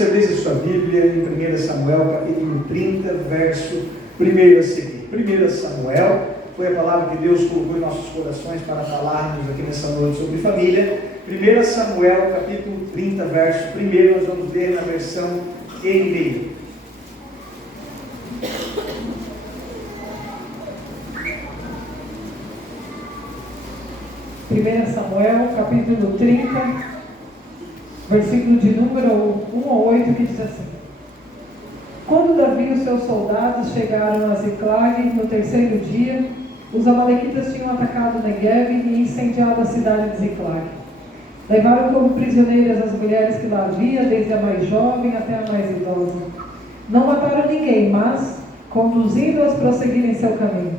Você diz a sua Bíblia em 1 Samuel, capítulo 30, verso 1 a seguir. 1 Samuel foi a palavra que Deus colocou em nossos corações para falarmos aqui nessa noite sobre família. 1 Samuel, capítulo 30, verso 1, nós vamos ler na versão NVI. Samuel, capítulo 30, versículo de número 1 a 8, que diz assim: Quando Davi e os seus soldados chegaram a Ziclag no terceiro dia, os amalequitas tinham atacado Negueb e incendiado a cidade de Ziclag. Levaram como prisioneiras as mulheres que lá havia, desde a mais jovem até a mais idosa. Não mataram ninguém, mas, conduzindo-as, prosseguiram em seu caminho.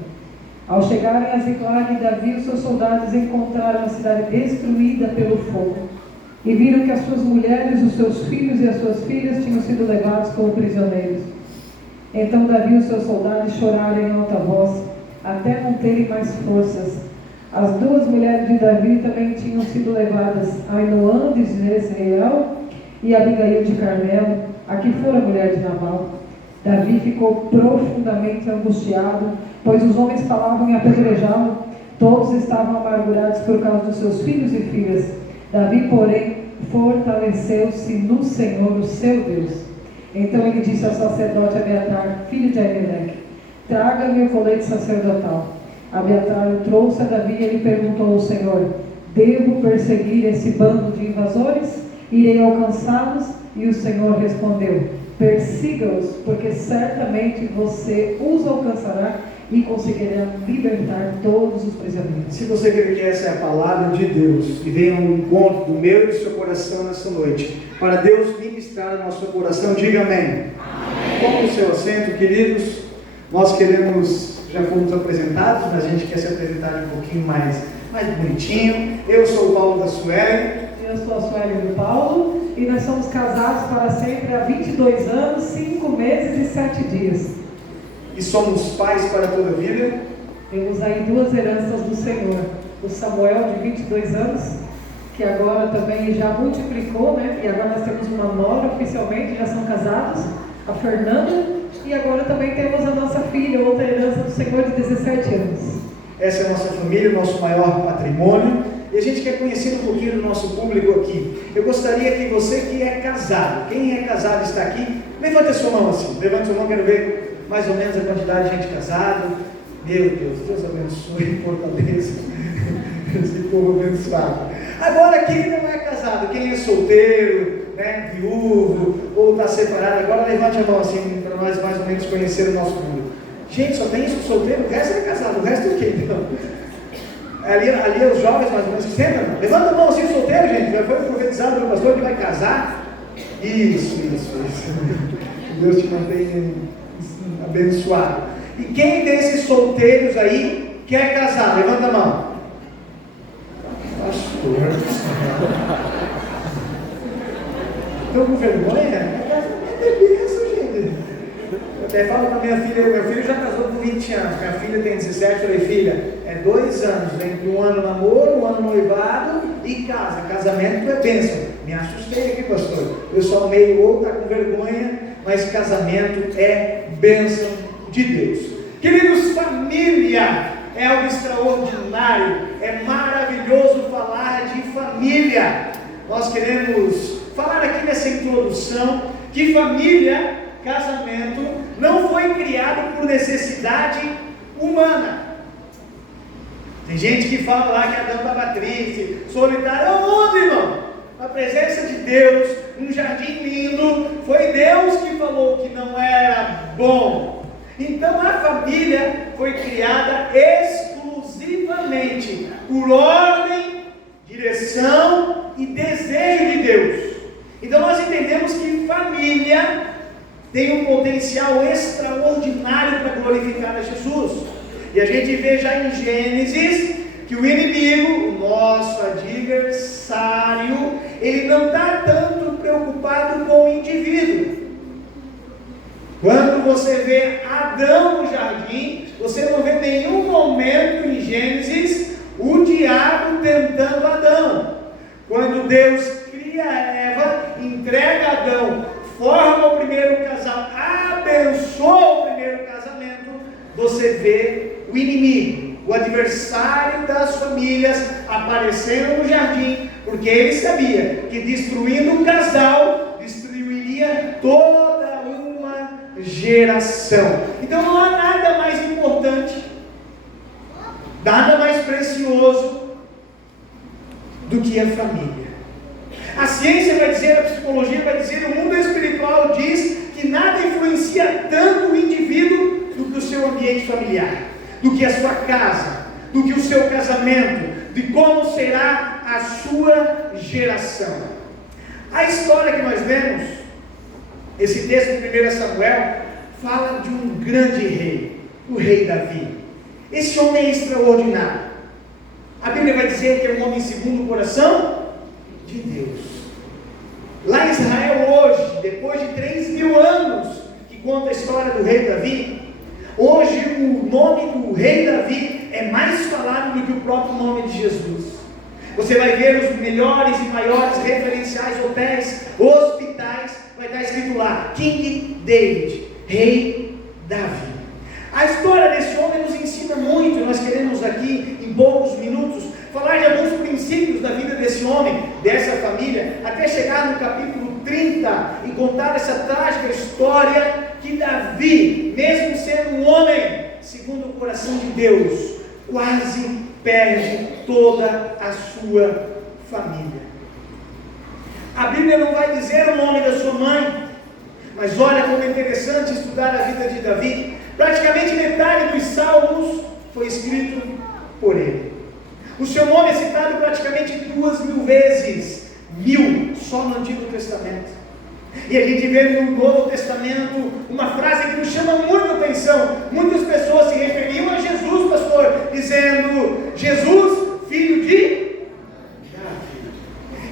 Ao chegarem a Ziclag, Davi e os seus soldados encontraram a cidade destruída pelo fogo, e viram que as suas mulheres, os seus filhos e as suas filhas tinham sido levados como prisioneiros. Então Davi e os seus soldados choraram em alta voz, até não terem mais forças. As duas mulheres de Davi também tinham sido levadas, Ainoã de Jezreel e Abigail de Carmelo, a que fora mulher de Nabal. Davi ficou profundamente angustiado, pois os homens falavam em apedrejá-lo. Todos estavam amargurados por causa dos seus filhos e filhas. Davi, porém, fortaleceu-se no Senhor, o seu Deus. Então ele disse ao sacerdote Abiatar, filho de Ahimelech: Traga-me o colete sacerdotal. Abiatar o trouxe a Davi e ele perguntou ao Senhor: Devo perseguir esse bando de invasores? Irei alcançá-los? E o Senhor respondeu: Persiga-os, porque certamente você os alcançará e conseguirá libertar todos os prisioneiros. Se você crê que essa é a palavra de Deus, e venha um encontro do meu e do seu coração nessa noite, para Deus ministrar no nosso coração, diga amém. Amém. Tome o seu assento, queridos. Nós queremos, já fomos apresentados, mas a gente quer se apresentar um pouquinho mais bonitinho. Eu sou o Paulo da Sueli. Eu sou a Sueli do Paulo, e nós somos casados para sempre há 22 anos, 5 meses e 7 dias. E somos pais para toda a vida. Temos aí duas heranças do Senhor: o Samuel, de 22 anos, que agora também já multiplicou, né? E agora nós temos uma nora oficialmente, já são casados, a Fernanda, e agora também temos a nossa filha, outra herança do Senhor, de 17 anos. Essa é a nossa família, o nosso maior patrimônio, e a gente quer conhecer um pouquinho do nosso público aqui. Eu gostaria que você que é casado, quem é casado está aqui, levante a sua mão assim, levante a sua mão, quero ver mais ou menos a quantidade de gente casada. Meu Deus abençoe Fortaleza, esse povo abençoado. Agora, quem não é casado, quem é solteiro, né, viúvo, ou está separado, agora levante a mão assim, para nós mais ou menos conhecer o nosso público. Gente, só tem isso solteiro, o resto é casado, o resto é o quê então? Ali é os jovens mais ou menos que sentam. Levanta a mão assim, solteiro, gente, já foi profetizado pelo pastor que vai casar. Isso. Deus te mantenha abençoado. E quem desses solteiros aí quer casar? Levanta a mão. Pastor. Estou com vergonha? Casamento é bênção, gente. Eu até falo para minha filha, meu filho já casou com 20 anos, minha filha tem 17, eu falei: filha, é 2 anos, entre um ano namoro, um ano noivado e casa. Casamento é bênção. Me assustei aqui, pastor. Eu só meio ou está com vergonha, mas casamento é bênção de Deus. Queridos, família é algo extraordinário, é maravilhoso falar de família. Nós queremos falar aqui nessa introdução que família, casamento, não foi criado por necessidade humana. Tem gente que fala lá que Adão estava triste, solitário. Onde, irmão? A presença de Deus, um jardim lindo, foi Deus que falou que não era bom. Então a família foi criada exclusivamente por ordem, direção e desejo de Deus. Então nós entendemos que família tem um potencial extraordinário para glorificar a Jesus. E a gente vê já em Gênesis que o inimigo, o nosso adversário, ele não está tanto preocupado com o indivíduo. Quando você vê Adão no jardim, você não vê nenhum momento em Gênesis o diabo tentando Adão. Quando Deus cria Eva, entrega Adão abençoa o primeiro casamento, você vê o inimigo, o adversário das famílias aparecendo no jardim, porque ele sabia que destruindo um casal, destruiria toda uma geração. Então não há nada mais importante, nada mais precioso do que a família. A ciência vai dizer, a psicologia vai dizer, o mundo espiritual diz que nada influencia tanto o indivíduo do que o seu ambiente familiar, do que a sua casa, do que o seu casamento, de como será a sua geração. A história que nós lemos, esse texto de 1 Samuel, fala de um grande rei, o rei Davi. Esse homem é extraordinário. A Bíblia vai dizer que é um homem segundo o coração de Deus. Lá em Israel hoje, depois de 3.000 anos que conta a história do rei Davi, hoje o nome do rei Davi é mais falado do que o próprio nome de Jesus. Você vai ver os melhores e maiores referenciais, hotéis, hospitais, vai estar escrito lá, King David, rei Davi. A história desse homem nos ensina muito. Nós queremos aqui, em poucos minutos, falar de alguns princípios da vida desse homem, dessa família, até chegar no capítulo 30 e contar essa trágica história que Davi, mesmo sendo um homem segundo o coração de Deus, quase perde toda a sua família. A Bíblia não vai dizer o nome da sua mãe, mas olha como é interessante estudar a vida de Davi. Praticamente metade dos salmos foi escrito por ele. O seu nome é citado praticamente 2.000 vezes, 1.000 só no Antigo Testamento. E a gente vê no Novo Testamento uma frase que nos chama muita atenção. Muitas pessoas se referiam a Jesus, pastor, dizendo: Jesus, filho de Davi.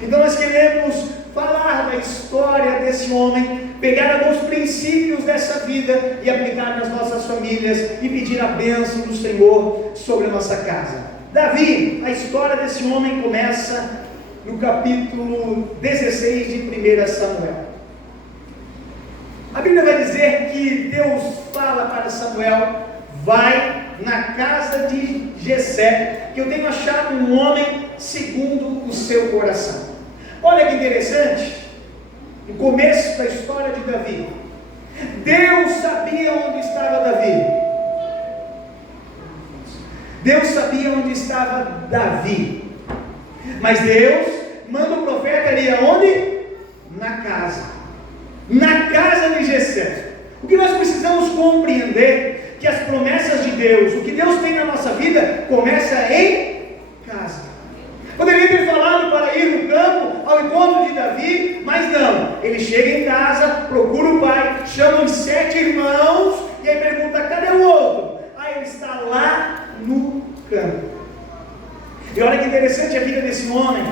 Então nós queremos falar da história desse homem, pegar alguns princípios dessa vida e aplicar nas nossas famílias e pedir a bênção do Senhor sobre a nossa casa. Davi, a história desse homem começa no capítulo 16 de 1 Samuel. A Bíblia vai dizer que Deus fala para Samuel: vai na casa de Jessé, que eu tenho achado um homem segundo o seu coração. Olha que interessante, no começo da história de Davi, Deus sabia onde estava Davi. Deus sabia onde estava Davi, mas Deus manda o profeta ali aonde? Na casa de Jessé. O que nós precisamos compreender, que as promessas de Deus, o que Deus tem na nossa vida, começa em casa. Poderia ter falado para ir no campo ao encontro de Davi, mas não. Ele chega em casa, procura o pai, chama os 7 irmãos e aí pergunta: cadê o outro? Aí ele está lá no campo. E olha que interessante a vida desse homem.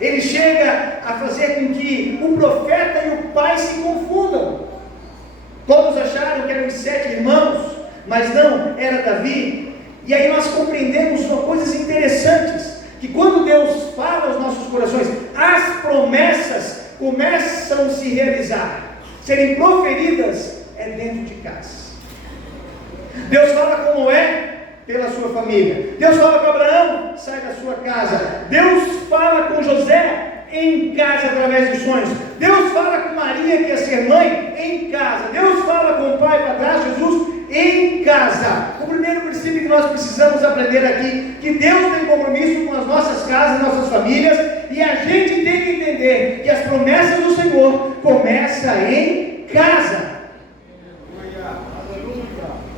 Ele chega a fazer com que o profeta e o pai se confundam. Todos acharam que eram os 7 irmãos, mas não, era Davi. E aí nós compreendemos coisas interessantes, que quando Deus fala aos nossos corações, as promessas começam a se realizar, serem proferidas, é dentro de casa. Deus fala como é pela sua família. Deus fala com Abraão: sai da sua casa. Deus fala com José em casa através dos sonhos. Deus fala com Maria, que ia ser mãe, em casa. Deus fala com o pai para trás, Jesus, em casa. O primeiro princípio que nós precisamos aprender aqui, que Deus tem compromisso com as nossas casas, nossas famílias, e a gente tem que entender que as promessas do Senhor começam em casa.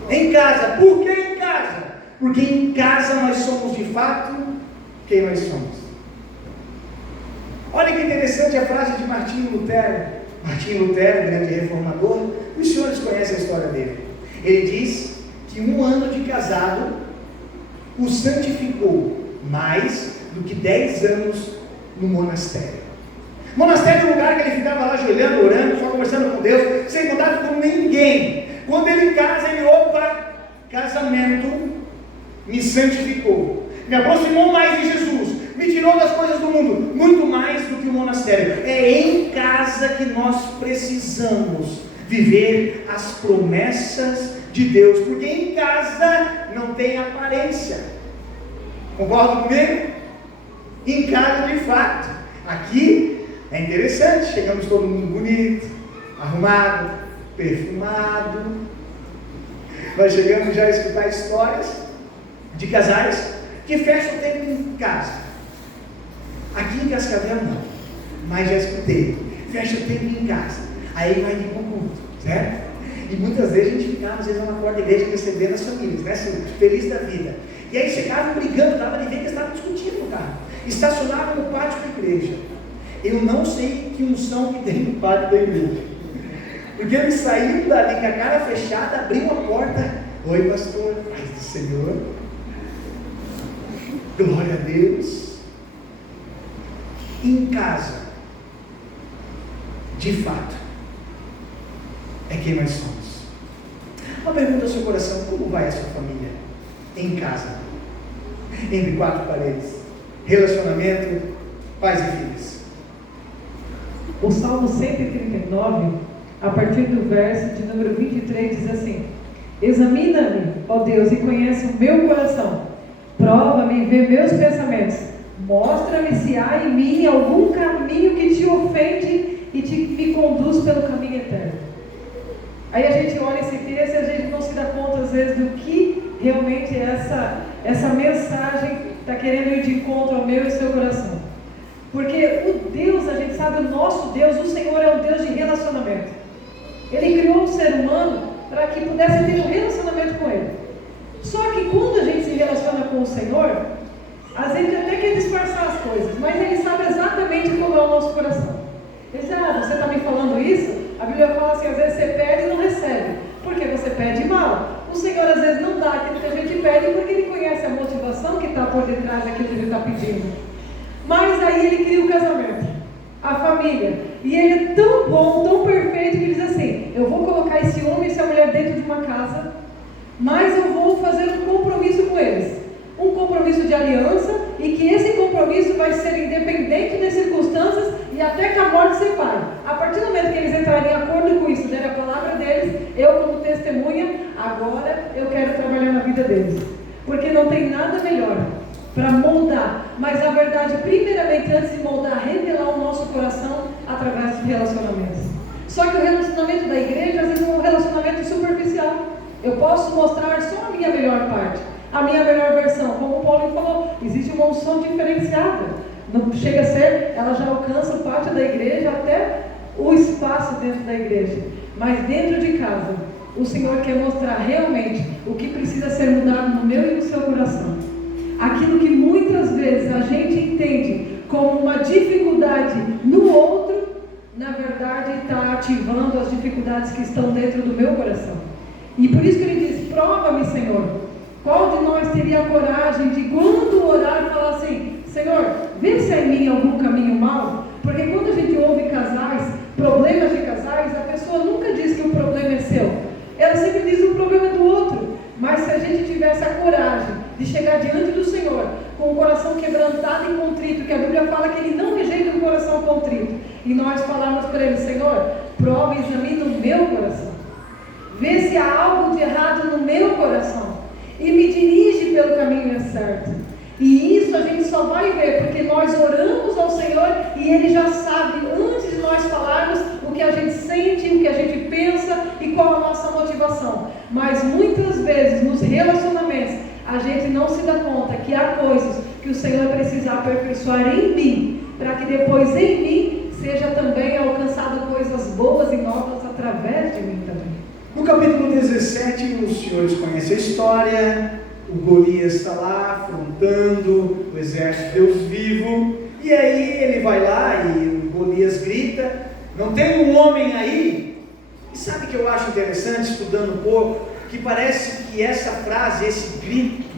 Em casa. Por que em casa? Porque em casa nós somos de fato quem nós somos. Olha que interessante a frase de Martinho Lutero. Martinho Lutero, grande reformador, os senhores conhecem a história dele. Ele diz que 1 ano de casado o santificou mais do que 10 anos no monastério. Monastério é um lugar que ele ficava lá ajoelhando, orando, só conversando com Deus, sem contato com ninguém. Quando ele casa, ele: opa, casamento me santificou, me aproximou mais de Jesus, me tirou das coisas do mundo, muito mais do que o monastério. É em casa que nós precisamos viver as promessas de Deus, porque em casa não tem aparência. Concorda comigo? Em casa de fato. Aqui é interessante, chegamos todo mundo bonito, arrumado, perfumado. Nós chegamos já a escutar histórias de casais que fecham o tempo em casa. Aqui em Cascavel não, mas já escutei. Fecha o tempo em casa, aí vai de bom culto, certo? E muitas vezes a gente ficava, às vezes, na porta da igreja recebendo as famílias, né? Feliz da vida. E aí chegavam brigando, dava de ver que eles estavam discutindo no carro. Estacionavam no pátio da igreja. Eu não sei que unção que tem no pátio da igreja. Porque eles saíram dali com a cara fechada, abriram a porta. Oi, pastor, paz do Senhor. Glória a Deus. Em casa, de fato, é quem nós somos. Uma pergunta ao seu coração: como vai a sua família? Em casa, entre quatro paredes, relacionamento, pais e filhos. O Salmo 139, a partir do verso de número 23, diz assim: examina-me, ó Deus, e conhece o meu coração, prova-me e vê meus pensamentos, mostra-me se há em mim algum caminho que te ofende e me conduz pelo caminho eterno. Aí a gente olha esse texto e a gente não se dá conta às vezes do que realmente essa mensagem está querendo ir de encontro ao meu e ao seu coração. Porque o Deus, a gente sabe, o nosso Deus, o Senhor é um Deus de relacionamento. Ele criou o ser humano para que pudesse ter um relacionamento com Ele. Só que quando a gente se relaciona com o Senhor, às vezes até quer disfarçar as coisas, mas Ele sabe exatamente como é o nosso coração. Ele diz: você está me falando isso? A Bíblia fala assim, às vezes você pede e não recebe, porque você pede mal. O Senhor às vezes não dá aquilo que a gente pede, porque Ele conhece a motivação que está por detrás daquilo que Ele está pedindo. Mas aí Ele cria o casamento, a família, e Ele é tão bom, tão perfeito, que Ele diz assim: eu vou colocar esse homem e essa mulher dentro de uma casa, mas eu vou fazer um compromisso com eles, um compromisso de aliança, e que esse compromisso vai ser independente das circunstâncias e até que a morte separe. A partir do momento que eles entrarem em acordo com isso, derem a palavra deles, eu como testemunha, agora eu quero trabalhar na vida deles, porque não tem nada melhor para moldar, mas a verdade, primeiramente, antes de moldar, revelar o nosso coração através dos relacionamentos. Só que o relacionamento da igreja, às vezes, é um relacionamento superficial. Eu posso mostrar só a minha melhor parte, a minha melhor versão. Como o Paulo falou, existe uma unção diferenciada. Não chega a ser, ela já alcança o pátio da igreja até o espaço dentro da igreja. Mas dentro de casa, o Senhor quer mostrar realmente o que precisa ser mudado no meu e no seu coração. Aquilo que muitas vezes a gente entende como uma dificuldade no outro, na verdade está ativando as dificuldades que estão dentro do meu coração. E por isso que Ele diz: prova-me, Senhor. Qual de nós teria a coragem de, quando orar, falar assim: Senhor, vê se há em mim algum caminho mau? Porque quando a gente ouve casais, problemas de casais, a pessoa nunca diz que o problema é seu. Ela sempre diz o problema é do outro. Mas se a gente tivesse a coragem de chegar diante do Senhor com o coração quebrantado e contrito, que a Bíblia fala que Ele não rejeita um coração contrito, e nós falarmos para Ele: Senhor, prova e examina o meu coração, vê se há algo de errado no meu coração e me dirige pelo caminho certo. E isso a gente só vai ver porque nós oramos ao Senhor e Ele já sabe, antes de nós falarmos, o que a gente sente, o que a gente pensa e qual a nossa motivação. Mas muitas vezes nos relacionamentos a gente não se dá conta que há coisas que o Senhor precisa aperfeiçoar em mim, para que depois em mim seja também alcançado coisas boas e novas através de mim também. No capítulo 17, os senhores conhecem a história. O Golias está lá afrontando o exército de Deus vivo, e aí ele vai lá e o Golias grita: não tem um homem aí? E sabe o que eu acho interessante, estudando um pouco, que parece que essa frase, esse grito,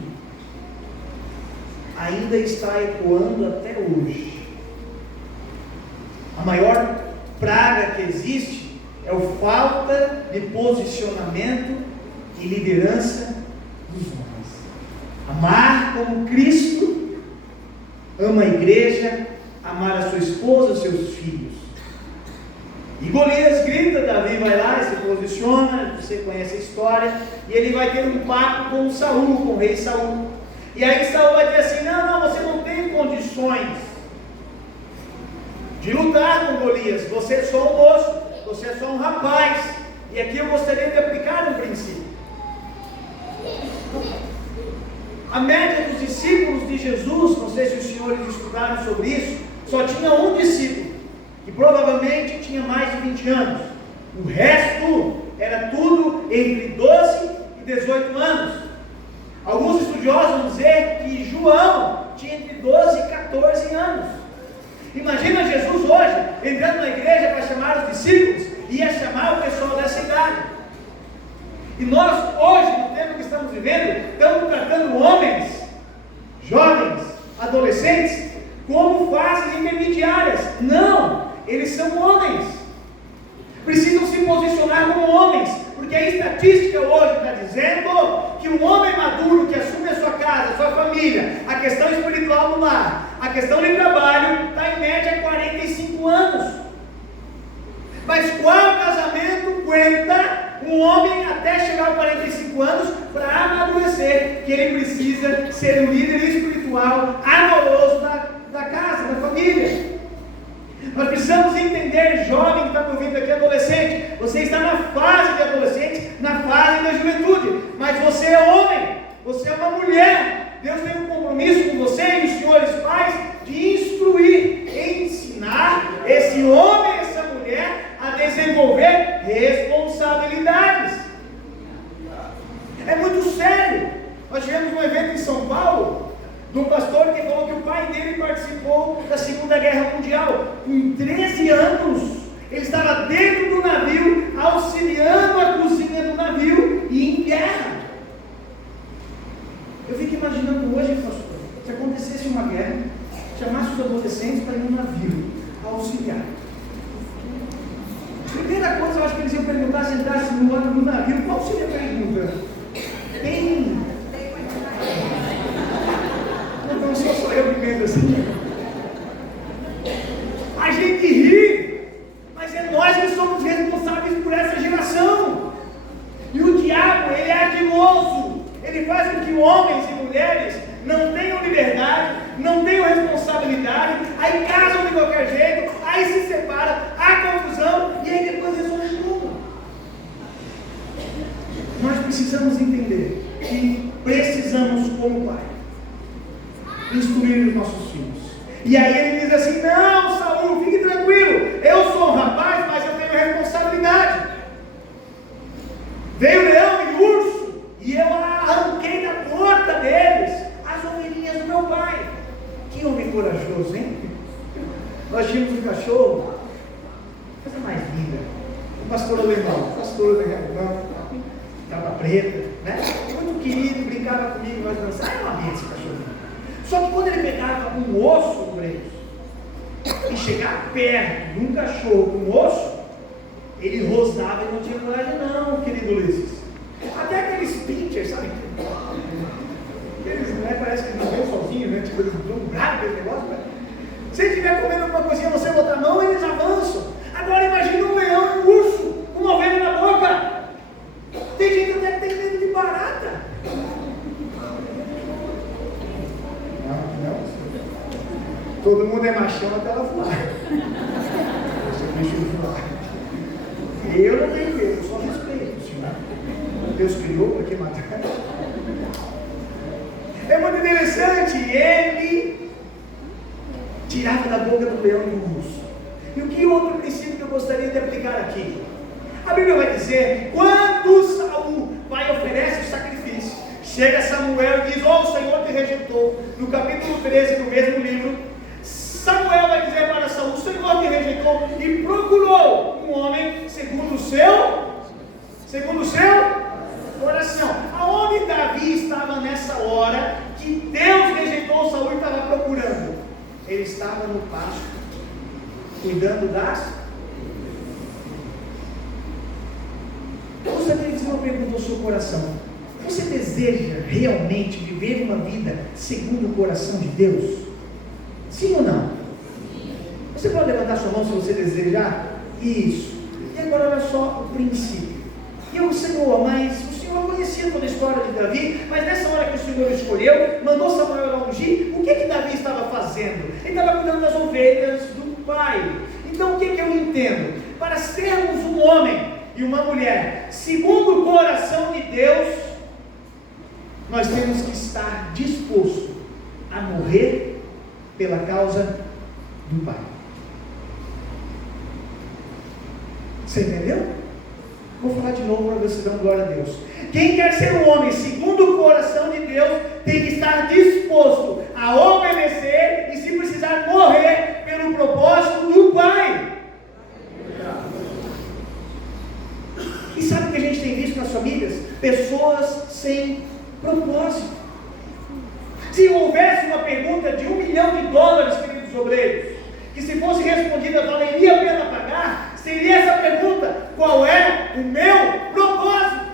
ainda está ecoando até hoje. A maior praga que existe é a falta de posicionamento e liderança dos homens. Amar como Cristo ama a igreja, amar a sua esposa, seus filhos. E Golias grita, Davi vai lá, esse posiciona, você conhece a história, e ele vai ter um pacto com Saul, com o rei Saul. E aí Saul vai dizer assim: não, você não tem condições de lutar com Golias, você é só um moço, você é só um rapaz. E aqui eu gostaria de aplicar um princípio. A média dos discípulos de Jesus, não sei se os senhores estudaram sobre isso, só tinha um discípulo, que provavelmente tinha mais de 20 anos. O resto era tudo entre 12 e 18 anos. Alguns estudiosos vão dizer que João tinha entre 12 e 14 anos. Imagina Jesus hoje entrando na igreja para chamar os discípulos, ia chamar o pessoal dessa idade. E nós hoje, no tempo que estamos vivendo, estamos tratando homens, jovens, adolescentes, como fases intermediárias. Não, eles são homens, precisam se posicionar como homens, porque a estatística hoje está dizendo que um homem maduro que assume a sua casa, a sua família, a questão espiritual no lar, a questão de trabalho, está em média 45 anos. Mas qual casamento aguenta um homem até chegar aos 45 anos para amadurecer que ele precisa ser um líder espiritual amoroso da casa, da família? Nós precisamos entender, jovem que está me ouvindo aqui, adolescente, você está na fase de adolescente, na fase da juventude, mas você é homem, você é uma mulher. Deus tem um compromisso com você e os senhores pais de instruir, ensinar esse homem, essa mulher a desenvolver responsabilidades. É muito sério. Nós tivemos um evento em São Paulo de um pastor que falou que o pai dele participou da Segunda Guerra Mundial. Com 13 anos, ele estava dentro do navio, auxiliando a cozinha do navio e em guerra. Eu fico imaginando hoje, pastor, se acontecesse uma guerra, chamasse os adolescentes para ir no navio, auxiliar. Primeira coisa, eu acho que eles iam perguntar, se entrasse no navio, qual seria a pergunta? Tem... Não sou eu primeiro assim. A gente ri, mas é nós que somos responsáveis por essa geração. E o diabo, ele é ardiloso. Ele faz com que homens e mulheres não tenham liberdade, não tenham responsabilidade, aí casam de qualquer jeito, aí se separam, há confusão, e aí depois resolve tudo. Nós precisamos entender que precisamos, como pai, instruir os nossos filhos. E aí ele diz assim: não, Saul, fique tranquilo, eu sou um rapaz, mas eu tenho responsabilidade. Veio o leão e o urso, e eu arranquei da porta deles as ovelhinhas do meu pai. Que homem corajoso, hein? Nós tínhamos um cachorro, coisa mais linda, um pastor alemão, estava preta, né? Muito querido, brincava comigo, nós dançávamos. Era uma esse cachorro. Só que quando ele pegava um osso do preso e chegava perto de um cachorro com osso, ele rosnava e não tinha coragem, não, querido Ulisses. Até aqueles pinchers, sabe? Eles, né, parece que não vêm sozinhos, né? Tipo, eles estão bravos com esse negócio, né? Se ele estiver comendo alguma coisinha, você botar a mão, eles avançam. Agora imagine um leão e um urso com uma ovelha na boca. Tem gente até que tem medo de barata. Não. Todo mundo é machão até ela voar. Esse bicho voar. Eu não tenho medo, eu só respeito, senhor. Deus criou para que matar. É muito interessante, ele tirava da boca do leão e do urso. E o que outro princípio que eu gostaria de aplicar aqui? A Bíblia vai dizer, quando Saul vai e oferece o sacrifício, chega Samuel e diz: o Senhor te rejeitou. No capítulo 13 do mesmo livro, Samuel vai dizer para Saul: o Senhor te rejeitou e procurou um homem segundo o seu coração. Aonde Davi estava nessa hora que Deus rejeitou Saul e estava procurando? Ele estava no pasto, cuidando das... Eu gostaria de fazer uma pergunta ao seu coração. Você deseja realmente viver uma vida segundo o coração de Deus? Sim ou não? Você pode levantar sua mão se você desejar? Isso. E agora olha só o princípio. história de Davi, mas nessa hora que o Senhor escolheu, mandou Samuel lá ungir, o que Davi estava fazendo? Ele estava cuidando das ovelhas do pai. Então o que eu entendo? Para sermos um homem e uma mulher segundo o coração de Deus, nós temos que estar disposto a morrer pela causa do pai. Você entendeu? Vou falar de novo para você dar glória a Deus. Quem quer ser um homem segundo o coração de Deus tem que estar disposto a obedecer e, se precisar, morrer pelo propósito do pai. E sabe o que a gente tem visto nas famílias? Pessoas sem propósito. Se houvesse uma pergunta de $1 milhão, queridos obreiros, que se fosse respondida valeria a pena pagar, seria essa pergunta: qual é o meu propósito?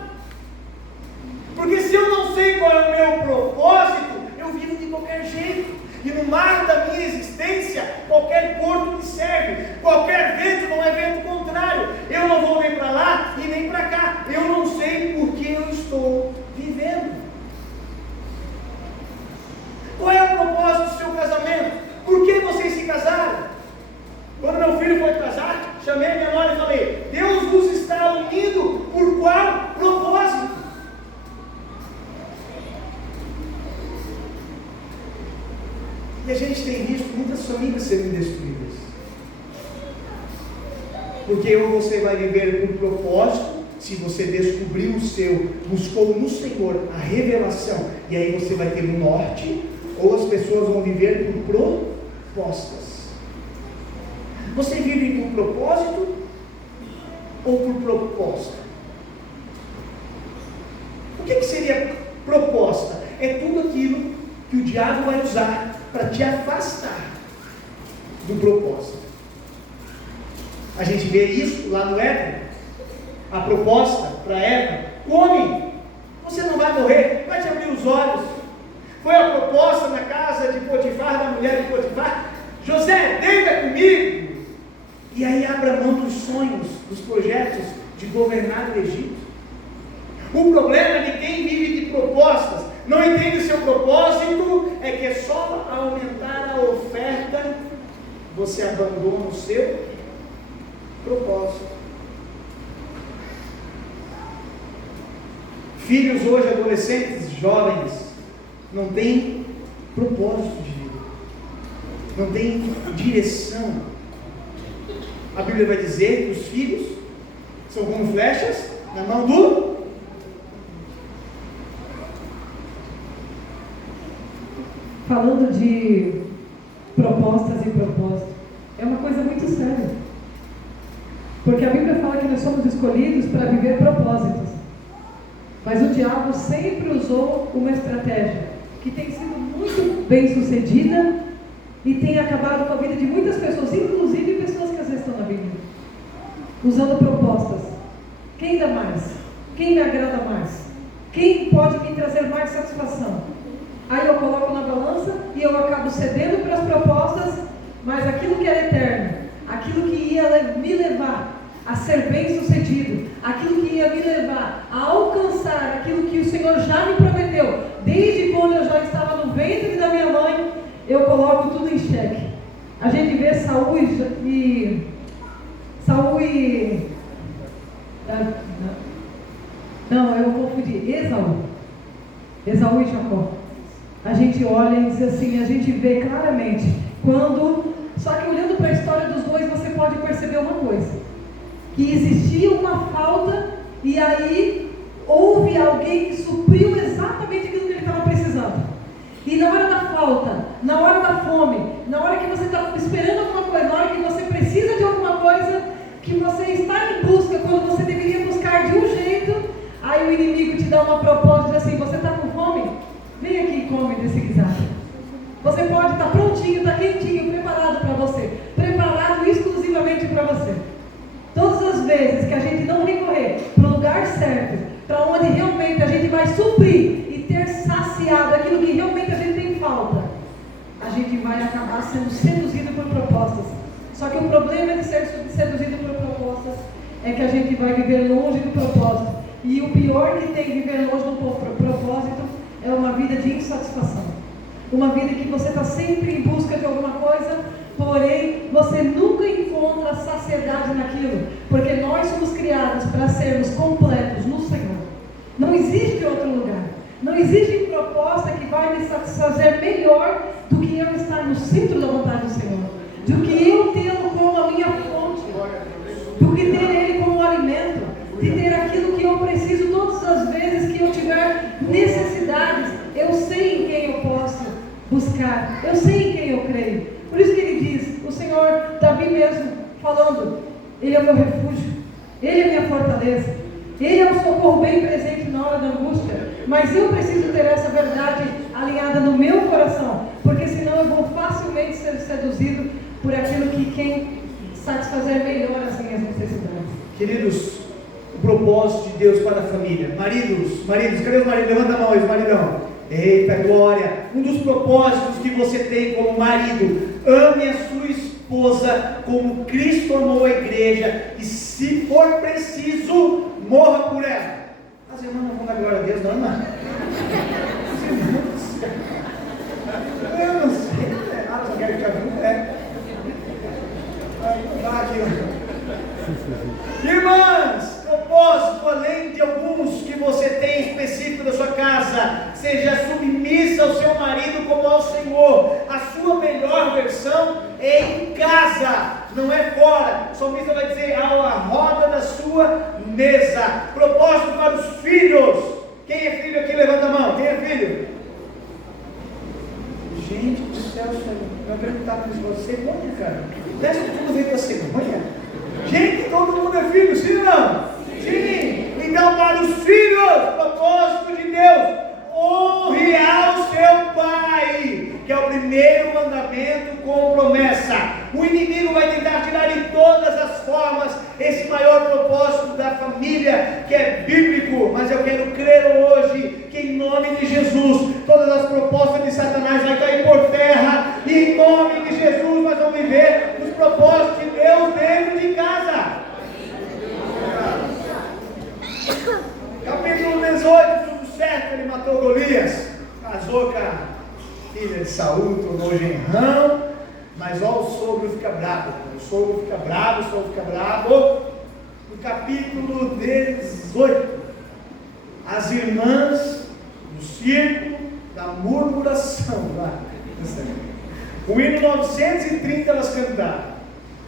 Porque se eu não sei qual é o meu propósito, eu vivo de qualquer jeito. E no mar da minha existência, qualquer porto me serve, qualquer vento não é vento contrário. Eu não vou nem para lá e nem para cá. Eu não sei por que eu estou vivendo. Qual é o propósito do seu casamento? Por que vocês se casaram? Quando meu filho foi casar, chamei a minha mãe e falei: Deus nos está unindo por qual propósito? E a gente tem visto muitas famílias sendo destruídas. Porque ou você vai viver por propósito, se você descobriu o seu, buscou no Senhor a revelação, e aí você vai ter um norte, ou as pessoas vão viver por propostas. Você vive por propósito ou por proposta? O que seria proposta? É tudo aquilo que o diabo vai usar para te afastar do propósito. A gente vê isso lá no Éden. A proposta para Eva: come, você não vai morrer, vai te abrir os olhos. Foi a proposta na casa de Potifar, da mulher de Potifar: José, deita comigo. E aí abra mão dos sonhos, dos projetos de governar o Egito. O problema de quem vive de propostas, não entende o seu propósito, é que é só aumentar a oferta, você abandona o seu propósito. Filhos hoje, adolescentes, jovens, não têm propósito de vida, não têm direção. A Bíblia vai dizer que os filhos são como flechas na mão do... Falando de propostas e propósito, é uma coisa muito séria. Porque a Bíblia fala que nós somos escolhidos para viver propósitos. Mas o diabo sempre usou uma estratégia que tem sido muito bem sucedida e tem acabado com a vida de muitas pessoas, inclusive pessoas que às vezes estão na Bíblia, usando propostas. Quem dá mais? Quem me agrada mais? Quem pode me trazer mais satisfação? Aí eu coloco na balança e eu acabo cedendo para as propostas, mas aquilo que era eterno, aquilo que ia me levar a ser bem sucedido, aquilo que ia me levar a alcançar aquilo que o Senhor já me prometeu, desde quando eu já estava no ventre da minha mãe, eu coloco tudo em xeque. A gente vê Saul e não, eu confundi, Esaú e Jacó. A gente olha e diz assim, a gente vê claramente, só que olhando para a história dos dois, você pode perceber uma coisa, que existia uma falta, e aí houve alguém que supriu exatamente aquilo que ele estava precisando. E na hora da falta, na hora da fome, na hora que você está esperando alguma coisa, na hora que você precisa de alguma coisa, que você está em busca, quando você deveria buscar de um jeito, aí o inimigo te dá uma proposta, diz assim: você está com fome? Vem aqui e come desse guisado. Você pode estar prontinho, está quentinho, preparado para você, preparado exclusivamente para você. Todas as vezes que a gente não recorrer para o lugar certo, para onde realmente a gente vai suprir e ter saciado aquilo que realmente a gente tem falta, a gente vai acabar sendo seduzido por propostas. Só que o problema de ser seduzido por propostas é que a gente vai viver longe do propósito. E o pior que tem viver hoje no propósito é uma vida de insatisfação. Uma vida que você está sempre em busca de alguma coisa, porém você nunca encontra saciedade naquilo, porque nós somos criados para sermos completos no Senhor. Não existe outro lugar, não existe proposta que vai me satisfazer melhor do que eu estar no centro da vontade do Senhor, do que eu tê-lo como a minha fonte, do que ter Ele como alimento, de ter aquilo que eu preciso todas as vezes que eu tiver necessidades. Eu sei em quem eu posso buscar, eu sei em quem eu creio. Por isso que ele diz, o Senhor, Davi mesmo, falando, Ele é o meu refúgio, Ele é a minha fortaleza, Ele é um socorro bem presente na hora da angústia. Mas eu preciso ter essa verdade alinhada no meu coração, porque senão eu vou facilmente ser seduzido por aquilo que quem satisfazer melhor as minhas necessidades. Queridos, o propósito de Deus para a família. Maridos, cadê os maridos? Levanta a mão aí, maridão. Eita glória! Um dos propósitos que você tem como marido: ame a sua esposa como Cristo amou a igreja, e se for preciso, morra por ela. As irmãs não vão dar glória a Deus, não, irmã? As irmãs, eu não sei, elas não querem ficar junto, Tá aqui, ó. Irmãs, propósito, além de alguns que você tem específico da sua casa, seja submissa ao seu marido como ao Senhor. A sua melhor versão é em casa, não é fora. O salmista vai dizer, à roda da sua mesa. Propósito para os filhos. Quem é filho aqui? Levanta a mão. Quem é filho? Gente do céu, Senhor, vai perguntar para você, cegonha, cara. Parece que tudo veio da cegonha. Gente, todo mundo é filho, sim ou não? Sim. Então, para os filhos, propósito de Deus, honre ao seu pai, que é o primeiro mandamento com promessa. O inimigo vai tentar tirar de todas as formas esse maior propósito da família, que é bíblico, mas eu quero crer hoje que em nome de Jesus, todas as propostas de Satanás vai cair por terra, e em nome de Jesus nós vamos viver os propósitos de Deus dentro de casa. Capítulo 18, tudo certo, ele matou Golias, casou com a filha de Saul, tornou genrão, mas ó, o sogro fica bravo. O sogro fica bravo. No capítulo 18, as irmãs do círculo da murmuração lá. O hino 930 elas cantaram.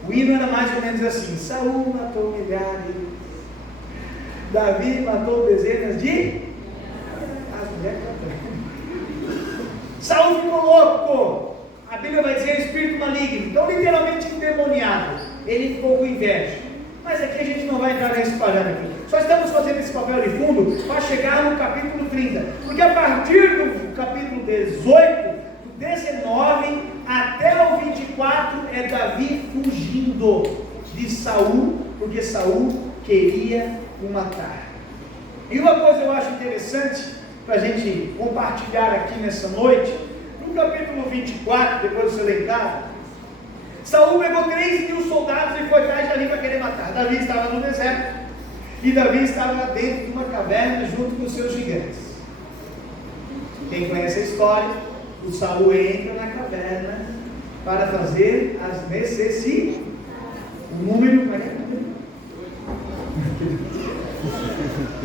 O hino era mais ou menos assim: Saul matou milhares, Davi matou dezenas de... As mulheres cantando. Saul ficou louco. A Bíblia vai dizer espírito maligno, então literalmente endemoniado. Ele ficou com inveja. Mas aqui a gente não vai entrar nesse parâmetro. Só estamos fazendo esse papel de fundo para chegar no capítulo 30. Porque a partir do capítulo 18, do 19 até o 24, é Davi fugindo de Saul, porque Saul queria o matar. E uma coisa eu acho interessante para a gente compartilhar aqui nessa noite. No capítulo 24, depois de você leitar, Saul pegou 3.000 soldados e foi atrás de Davi para querer matar. Davi estava no deserto, e Davi estava dentro de uma caverna junto com os seus gigantes. Quem conhece a história, o Saul entra na caverna para fazer as necessidades. O número, como é que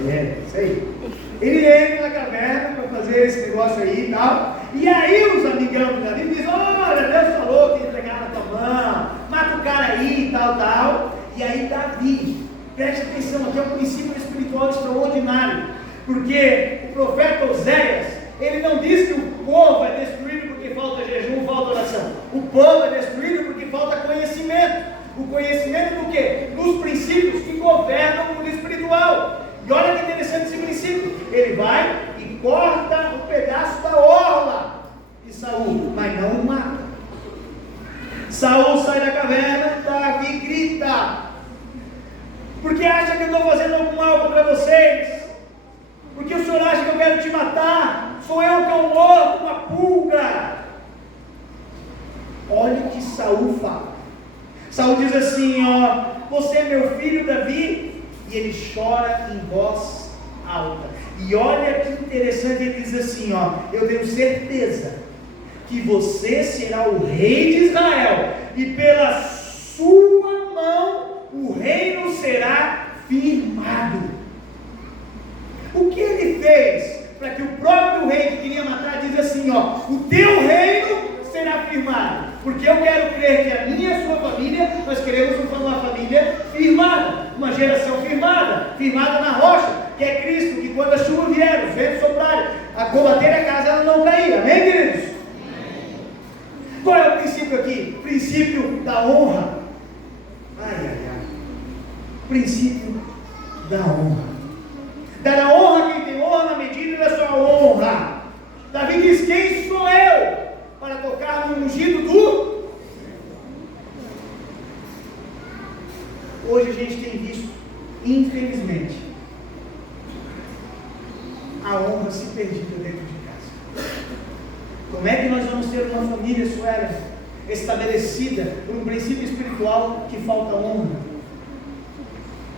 é? Isso aí. Ele entra na caverna para fazer esse negócio aí e tal. E aí os amigão do Davi dizem: olha, Deus falou que ia entregar na tua mão, mata o cara aí e tal. E aí Davi, preste atenção, aqui é um princípio espiritual extraordinário. Porque o profeta Oséias, ele não diz que o povo é destruído porque falta jejum, falta oração. O povo é destruído porque falta conhecimento. O conhecimento do quê? Dos princípios que governam o mundo espiritual. E olha que interessante esse princípio. Ele vai e corta um pedaço da orla de Saul, mas não o mata. Saul sai da caverna, Davi grita: porque acha que eu estou fazendo algum mal contra vocês? Porque o senhor acha que eu quero te matar? Sou eu que é um morto, uma pulga. Olha o que Saul fala. Saul diz assim: ó, você é meu filho Davi? E ele chora em voz alta. E olha que interessante, ele diz assim, eu tenho certeza que você será o rei de Israel, e pela sua mão o reino será firmado. O que ele fez para que o próprio rei que queria matar diz assim, o teu reino será firmado? Porque eu quero crer que a minha e a sua família, nós queremos uma família firmada, uma geração firmada na rocha, que é Cristo, que quando a chuva vier, os ventos soprarem, a combater a casa, ela não cair. Amém, queridos? Qual é o princípio aqui? Princípio da honra. Princípio da honra. Dará honra a quem tem honra na medida da sua honra. Davi diz: quem sou eu para tocar no ungido do... Hoje a gente tem visto, infelizmente, a honra se perdida dentro de casa. Como é que nós vamos ter uma família, Suela, estabelecida por um princípio espiritual que falta honra?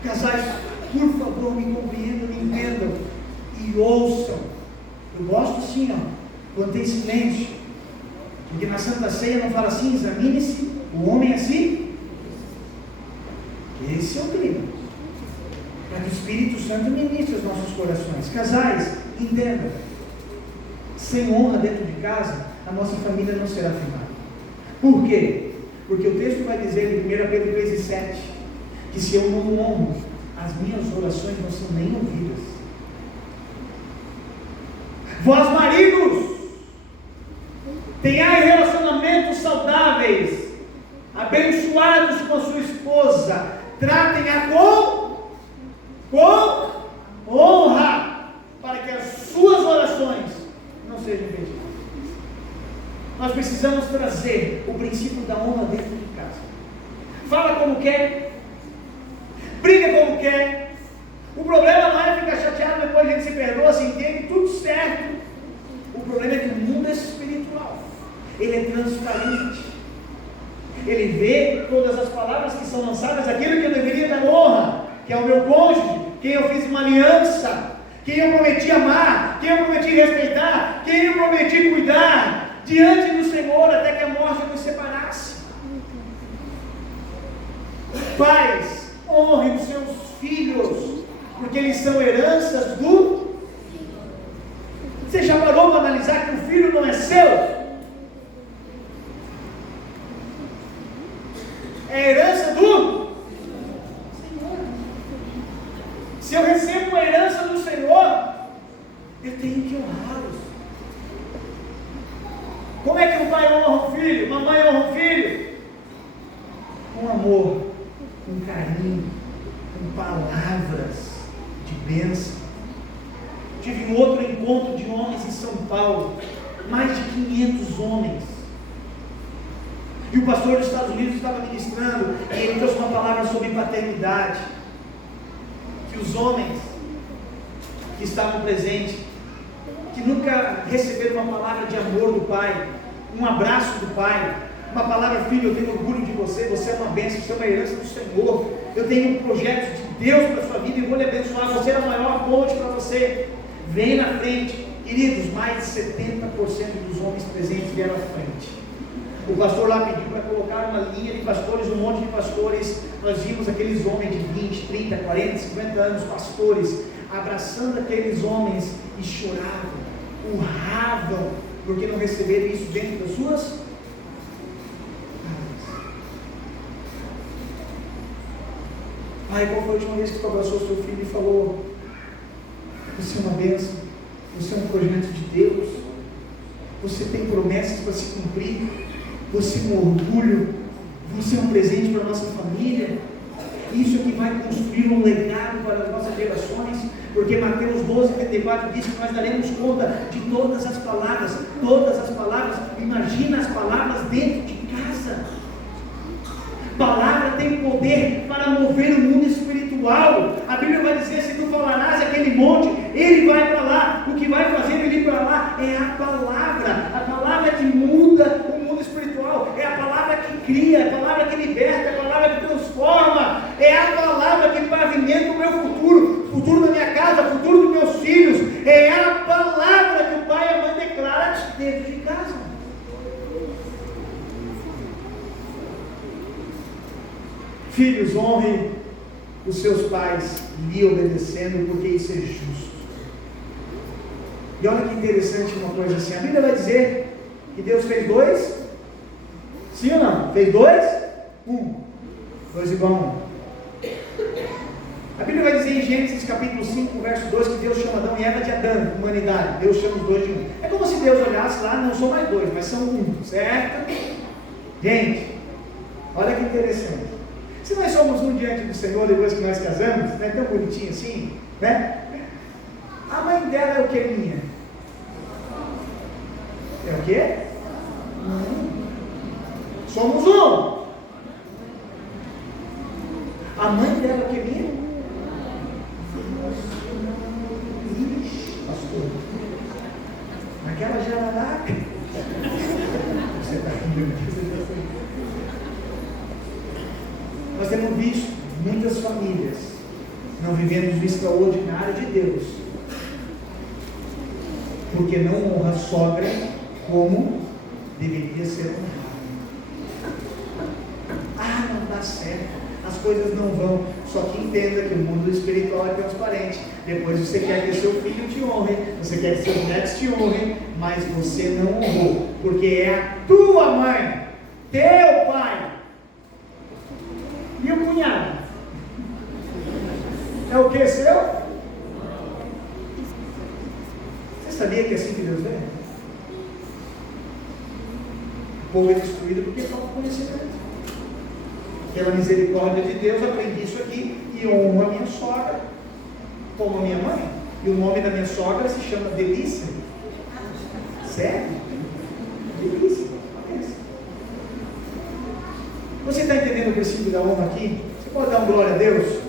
Casais, por favor, me compreendam, me entendam e ouçam. Eu gosto assim, quando tem silêncio, porque na Santa Ceia não fala assim: examine-se o homem assim. Esse é o clima, para que o Espírito Santo ministre os nossos corações. Casais, entendam, sem honra dentro de casa, a nossa família não será firmada. Por quê? Porque o texto vai dizer em 1 Pedro 3,7 que se eu não honro, as minhas orações não são nem ouvidas. Vós, maridos, tenhai relacionamentos saudáveis, abençoados com a sua esposa, tratem-a com honra, para que as suas orações não sejam impedidas. Nós precisamos trazer o princípio da honra dentro de casa. Fala como quer, briga como quer. O problema não é ficar chateado, depois a gente se perdoa, se entende, tudo certo. O problema é que o mundo é espiritual, ele é transparente, ele vê todas as palavras que são lançadas, aquilo que eu deveria dar honra, que é o meu cônjuge, quem eu fiz uma aliança, quem eu prometi amar, quem eu prometi respeitar, quem eu prometi cuidar, diante do Senhor, até que a morte nos separasse. Pais, honrem os seus filhos, porque eles são heranças do... Você já parou para analisar que o filho não é seu? É herança do Senhor. Se eu recebo uma herança do Senhor, eu tenho que honrá-los. Como é que um pai honra um filho? Uma mãe honra um filho? Com amor, com carinho, com palavras de bênção. Tive um outro encontro de homens em São Paulo, mais de 500 homens, e o pastor dos Estados Unidos estava ministrando, e ele trouxe uma palavra sobre paternidade, que os homens que estavam presentes, que nunca receberam uma palavra de amor do pai, um abraço do pai, uma palavra: filho, eu tenho orgulho de você, você é uma bênção, você é uma herança do Senhor, eu tenho um projeto de Deus para a sua vida e vou lhe abençoar, você é a maior ponte para você. Vem na frente, queridos. Mais de 70% dos homens presentes vieram à frente. O pastor lá pediu para colocar uma linha de pastores, um monte de pastores. Nós vimos aqueles homens de 20, 30, 40, 50 anos, pastores, abraçando aqueles homens e choravam, urravam, porque não receberam isso dentro das suas casas. Pai, qual foi a última vez que tu abraçou seu filho e falou: você é uma bênção, você é um projeto de Deus, você tem promessas para se cumprir, você é um orgulho, você é um presente para a nossa família? Isso é que vai construir um legado para as nossas gerações, porque Mateus 12:34 diz que nós daremos conta de todas as palavras. Imagina as palavras dentro de casa. Palavra tem poder para mover o mundo espiritual. A Bíblia vai dizer: se tu falarás aquele monte, ele vai para lá. O que vai fazer ele ir para lá é a palavra que muda o mundo espiritual, é a palavra que cria, é a palavra que liberta, é a palavra que transforma, é a palavra que pavimenta o meu futuro, o futuro da minha casa, o futuro dos meus honre os seus pais lhe obedecendo, porque isso é justo. E olha que interessante uma coisa assim, a Bíblia vai dizer que Deus fez dois, sim ou não? Fez dois? Dois igual a um. A Bíblia vai dizer em Gênesis capítulo 5, verso 2, que Deus chama Adão e Eva de Adão, humanidade. Deus chama os dois de um. É como se Deus olhasse lá, não são mais dois, mas são um, certo? Gente, olha que interessante. Se nós somos um diante do Senhor depois que nós casamos, não é tão bonitinho assim, né? A mãe dela é o que, minha? É o quê? Somos um. A mãe dela é o que, minha? Ixi, pastor. Aquela jararaca. Você está rindo. Nós temos visto muitas famílias não vivendo o extraordinário de Deus, porque não honra a sogra como deveria ser honrada. Não dá certo, as coisas não vão. Só que entenda que o mundo espiritual é transparente. Depois você quer que seu filho te honre, você quer que seus netos te honrem, mas você não honrou, porque é a tua mãe, teu pai e o cunhado. É o que seu? Você sabia que é assim que Deus é? O povo é destruído porque falta conhecimento. Pela misericórdia de Deus, aprendi isso aqui e honro a minha sogra como a minha mãe. E o nome da minha sogra se chama Delícia. Sério? Delícia. Você está entendendo o princípio da honra aqui? Você pode dar um glória a Deus?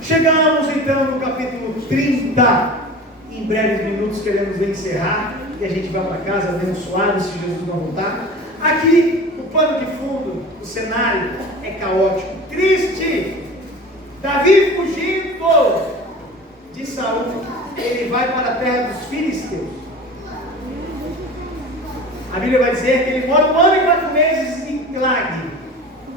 Chegamos então no capítulo 30. Em breves minutos queremos encerrar e a gente vai para casa abençoado se Jesus não voltar. Aqui, o pano de fundo, o cenário é caótico, triste. Davi fugindo de Saul, ele vai para a terra dos filisteus. A Bíblia vai dizer que ele mora 1 ano e 4 meses em Ziclag.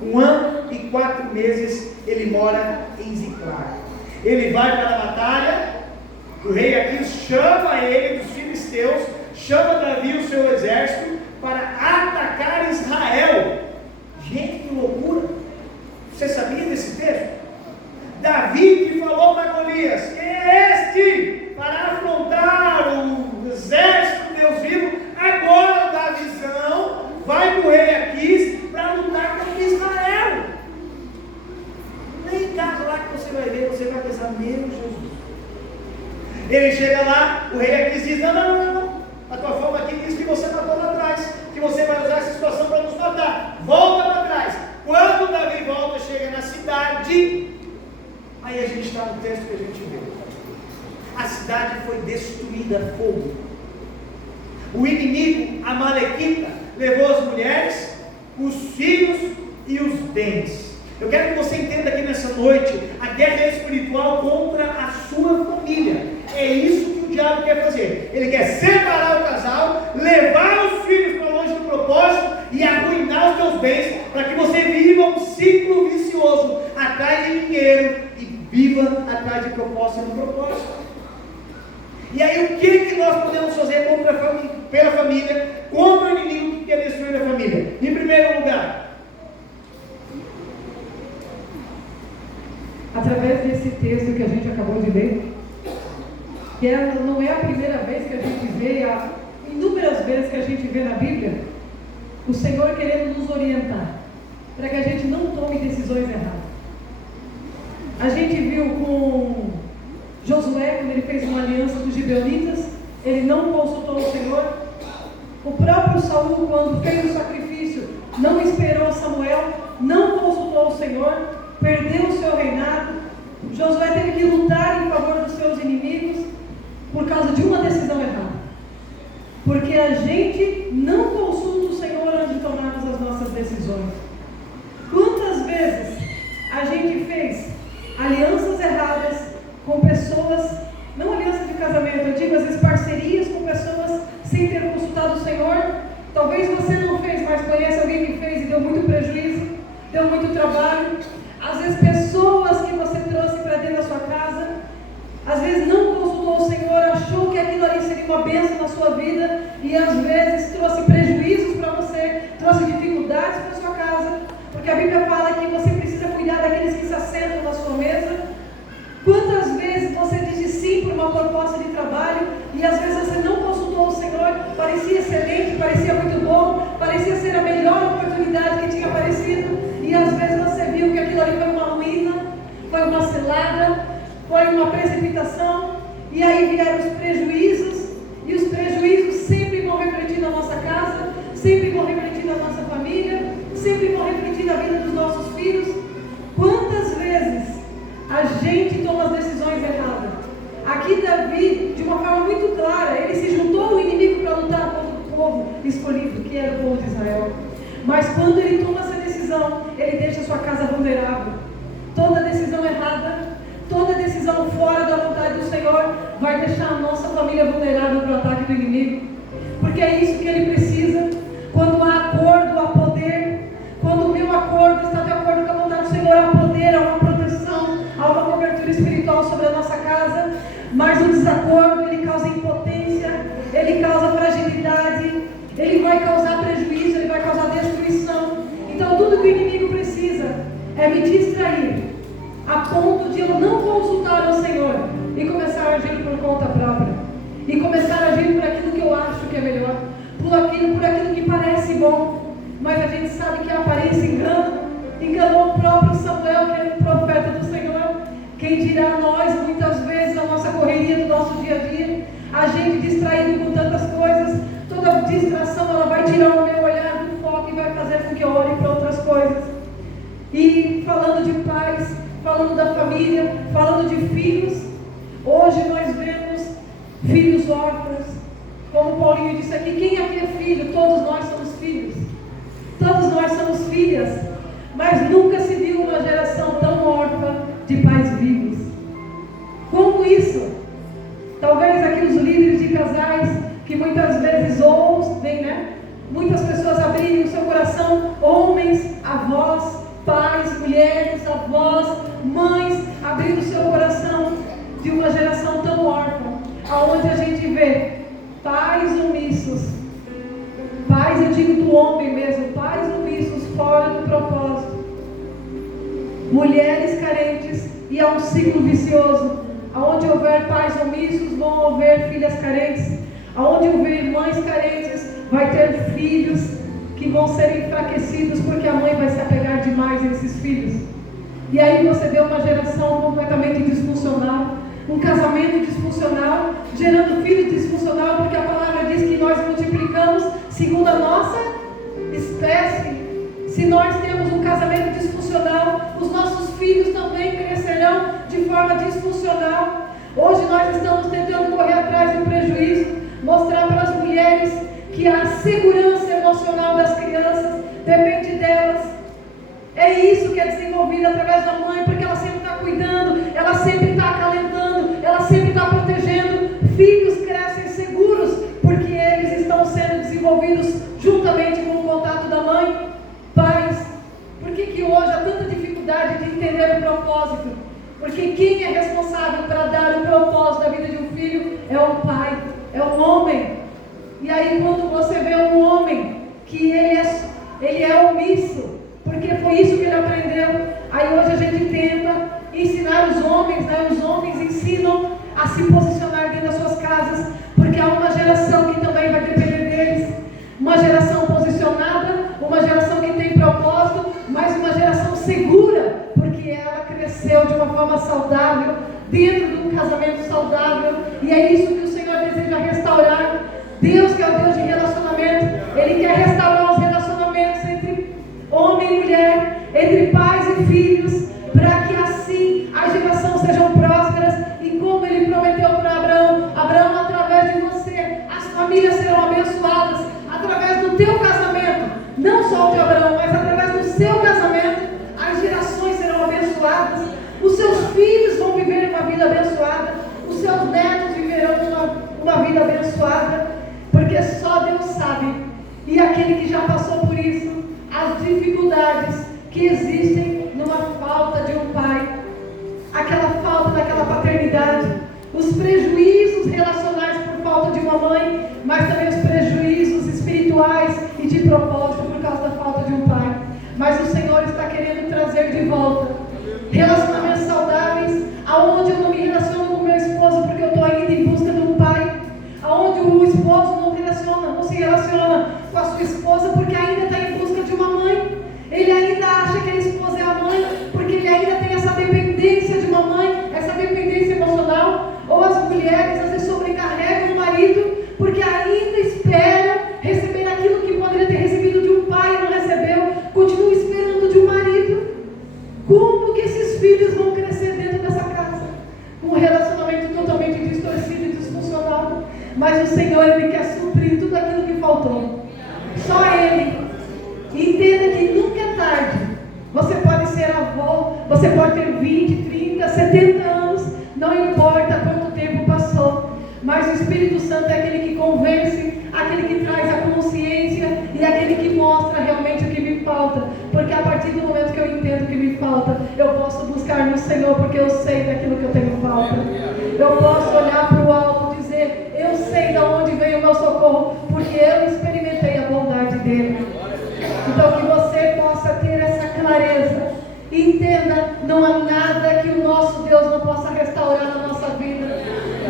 1 ano e 4 meses ele mora em Ziclag. Ele vai para a batalha. O rei Aquis chama ele dos filisteus, chama Davi o seu exército para atacar Israel. Gente, que loucura! Você sabia desse texto? Davi que falou para Golias: quem é este para afrontar o exército de Deus vivo? Agora dá a visão, vai para o rei Aquis para lutar contra Israel. Nem casa lá que você vai ver, você vai pensar: meu Jesus. Ele chega lá, o rei Aquis diz: não, a tua fama aqui diz que você matou lá atrás, que você vai usar essa situação para nos matar. Volta para trás. Quando Davi volta, chega na cidade, aí a gente está no texto que a gente vê. A cidade foi destruída a fogo. O inimigo amalequita levou as mulheres, os filhos e os bens. Eu quero que você entenda aqui nessa noite, a guerra é espiritual contra a sua família. É isso que o diabo quer fazer. Ele quer separar o casal, levar os filhos para longe do propósito e arruinar os teus bens, para que você viva um ciclo vicioso atrás de dinheiro e viva atrás de propósito e propósito. E aí o que nós podemos fazer pela família, contra o inimigo que quer destruir a família? Em primeiro lugar, através desse texto que a gente acabou de ler, que não é a primeira vez que a gente vê, há inúmeras vezes que a gente vê na Bíblia, o Senhor querendo nos orientar, para que a gente não tome decisões erradas. A gente viu com Josué, quando ele fez uma aliança com os gibeonitas, ele não consultou o Senhor. O próprio Saul, quando fez o sacrifício, não esperou Samuel, não consultou o Senhor, perdeu o seu reinado. Josué teve que lutar em favor dos seus inimigos por causa de uma decisão errada, porque a gente não consulta o Senhor antes de tomarmos as nossas decisões. Quantas vezes a gente fez alianças erradas com pessoas, não aliança de casamento, eu digo às vezes parcerias com pessoas sem ter consultado o Senhor? Talvez você não fez, mas conhece alguém que fez e deu muito prejuízo, deu muito trabalho. bênção na sua vida e às vezes trouxe prejuízos para você, trouxe dificuldades para sua casa, porque a Bíblia fala que você precisa cuidar daqueles que se assentam na sua mesa. Quantas vezes você disse sim por uma proposta de trabalho e às vezes você não consultou o Senhor, parecia excelente, parecia muito bom, parecia ser a melhor oportunidade que tinha aparecido e às vezes você viu que aquilo ali foi uma ruína, foi uma cilada, foi uma precipitação e aí vieram os prejuízos e os prejuízos sempre vão refletir na nossa casa, sempre vão refletir na nossa família, sempre vão refletir na vida dos nossos filhos. Quantas vezes a gente toma as decisões erradas? Aqui Davi, de uma forma muito clara, ele se juntou ao inimigo para lutar contra o povo escolhido, que era o povo de Israel. Mas quando ele toma essa decisão, ele deixa a sua casa vulnerável. Toda decisão errada, toda decisão fora da vontade do Senhor, vai deixar a nossa família vulnerável para o ataque do inimigo. Porque é isso que ele precisa. Quando há acordo, há poder. Quando o meu acordo está de acordo com a vontade do Senhor, há poder, há uma proteção, há uma cobertura espiritual sobre a nossa casa. Mas o desacordo, ele causa impotência, ele causa fragilidade, ele vai causar prejuízo, ele vai causar destruição. Então tudo que o inimigo precisa é me distrair, a ponto de eu não consultar o Senhor e começar a agir por conta própria, e começar a agir por aquilo que eu acho que é melhor, por aquilo que parece bom. Mas a gente sabe que a aparência engana. Enganou o próprio Samuel, que era um profeta do Senhor. Quem dirá nós, muitas vezes, a nossa correria do nosso dia a dia, a gente distraído com tantas coisas, toda distração ela vai tirar o meu olhar do foco e vai fazer com que eu olhe para outras coisas. E falando de pais, falando da família, falando de filhos, hoje nós vemos filhos órfãos. Como o Paulinho disse aqui, quem aqui é filho? Todos nós somos filhos. Todos nós somos filhas. Mas nunca se viu uma geração tão órfã de pais vivos. Como isso? Talvez aqui os líderes de casais, que muitas vezes ouvem, né? Muitas pessoas abrirem o seu coração, homens, avós, pais, mulheres, avós, mães, abrindo o seu coração de uma geração tão órfã, aonde a gente vê pais omissos, pais, eu digo do homem mesmo, pais omissos fora do propósito, mulheres carentes, e há um ciclo vicioso, aonde houver pais omissos, vão haver filhas carentes, aonde houver mães carentes, vai ter filhos que vão ser enfraquecidos, porque a mãe vai se apegar demais a esses filhos, e aí você vê uma geração completamente disfuncional, um casamento disfuncional, gerando filhos disfuncional, porque a palavra diz que nós multiplicamos segundo a nossa espécie. Se nós temos um casamento disfuncional, os nossos filhos também crescerão de forma disfuncional. Hoje nós estamos tentando correr atrás do prejuízo, mostrar para as mulheres que a segurança emocional das crianças depende delas. É isso que é desenvolvido através da mãe, porque ela sempre está cuidando, ela sempre está acalentando, ela sempre está protegendo. Filhos crescem seguros, porque eles estão sendo desenvolvidos juntamente com o contato da mãe. Pais, por que hoje há tanta dificuldade de entender o propósito? Porque quem é responsável para dar o propósito da vida de um filho é o pai, é o homem. E aí quando você vê um homem que ele é omisso, porque foi isso que ele aprendeu, aí hoje a gente tenta ensinar os homens, né? Os homens ensinam a se posicionar dentro das suas casas, porque há uma geração que também vai depender deles, uma geração posicionada, uma geração que tem propósito, mas uma geração segura, porque ela cresceu de uma forma saudável, dentro de um casamento saudável, e é isso que o Senhor deseja restaurar. Deus, que é o Deus de relacionamento, Ele quer restaurar os relacionamentos entre homem e mulher, entre pais e filhos, para que assim as gerações sejam prósperas, e como Ele prometeu para Abraão, Abraão, através de você, as famílias serão abençoadas, através do teu casamento, não só o de Abraão, mas através do seu casamento, as gerações serão abençoadas, os seus filhos vão viver uma vida abençoada, os seus netos viverão uma vida abençoada, porque só Deus sabe, e aquele que já passou por isso, as dificuldades que existem numa falta de um pai, aquela falta daquela paternidade, os prejuízos relacionais por falta de uma mãe, mas também os prejuízos espirituais e de propósito por causa da falta de um pai. Mas o Senhor está querendo trazer de volta relacionamentos saudáveis, aonde eu não me relaciono com meu esposo porque eu estou ainda em busca de um pai, aonde o esposo não se relaciona com a sua esposa porque ainda está em busca de uma mãe. Ele ainda acha que a esposa é a mãe porque ele ainda tem essa dependência de uma mãe, essa dependência emocional. Ou as mulheres às vezes sobrecarregam o marido porque ainda esperam receber aquilo que poderia ter recebido de um pai e não recebeu, continua esperando de um marido. Como que esses filhos vão crescer dentro dessa casa? Com um relacionamento totalmente distorcido e disfuncional. Mas o Senhor, Ele quer suprir tudo aquilo que faltou. Só Ele. Entenda que nunca é tarde. Você pode ser avô, você pode ter 20, 30, 70 anos, não importa quanto tempo passou. Mas o Espírito Santo é aquele que convence, aquele que traz a consciência e aquele que mostra realmente o que me falta. Porque a partir do momento que eu entendo o que me falta, eu posso buscar no Senhor, porque eu sei daquilo que eu tenho falta. Eu posso olhar para o alto e dizer, eu sei de onde veio o meu socorro, porque eu experimentei a bondade dele. Então que você possa ter essa clareza. Entenda, não há nada que o nosso Deus não possa restaurar na nossa vida.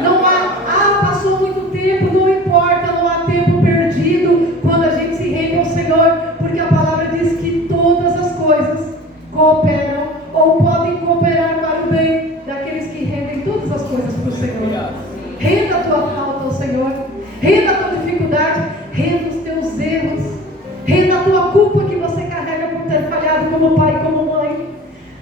Não há, passou muito tempo, não importa, não há tempo perdido quando a gente se rende ao Senhor, porque a palavra diz que todas as coisas cooperam ou podem cooperar para o bem daqueles que rendem todas as coisas para o Senhor. Renda a tua falta ao Senhor, renda a tua dificuldade, renda os teus erros, renda a tua culpa que você carrega por ter falhado como pai e como mãe,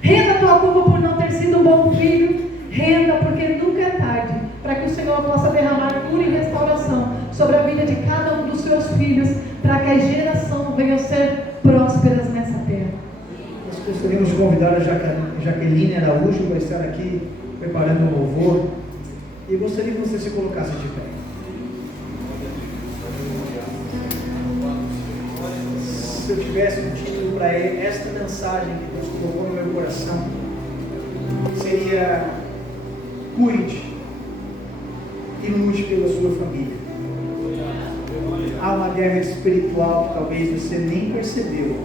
renda a tua culpa por não ter sido um bom filho, renda porque nunca é tarde, para que o Senhor possa derramar cura e restauração sobre a vida de cada um dos seus filhos, para que a geração venha a ser prósperas nessa terra. Nós gostaríamos de convidar a Jaqueline Araújo para estar aqui preparando um louvor, e eu gostaria que você se colocasse de pé. Se eu tivesse um título para esta mensagem que Deus colocou no meu coração, seria: cuide e lute pela sua família. Há uma guerra espiritual que talvez você nem percebeu,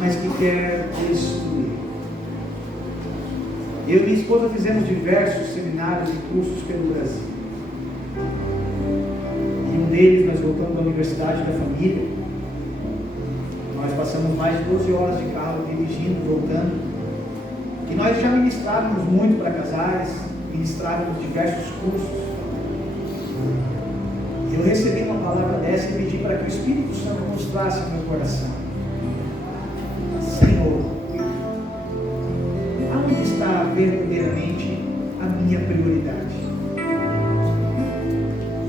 mas que quer destruir. Eu e minha esposa fizemos diversos seminários e cursos pelo Brasil. E um deles nós voltamos da Universidade da Família. Nós passamos mais de 12 horas de carro dirigindo, voltando. E nós já ministrávamos muito para casais, ministrávamos diversos cursos. Eu recebi uma palavra dessa e pedi para que o Espírito Santo mostrasse no meu coração: Senhor, aonde está verdadeiramente a minha prioridade?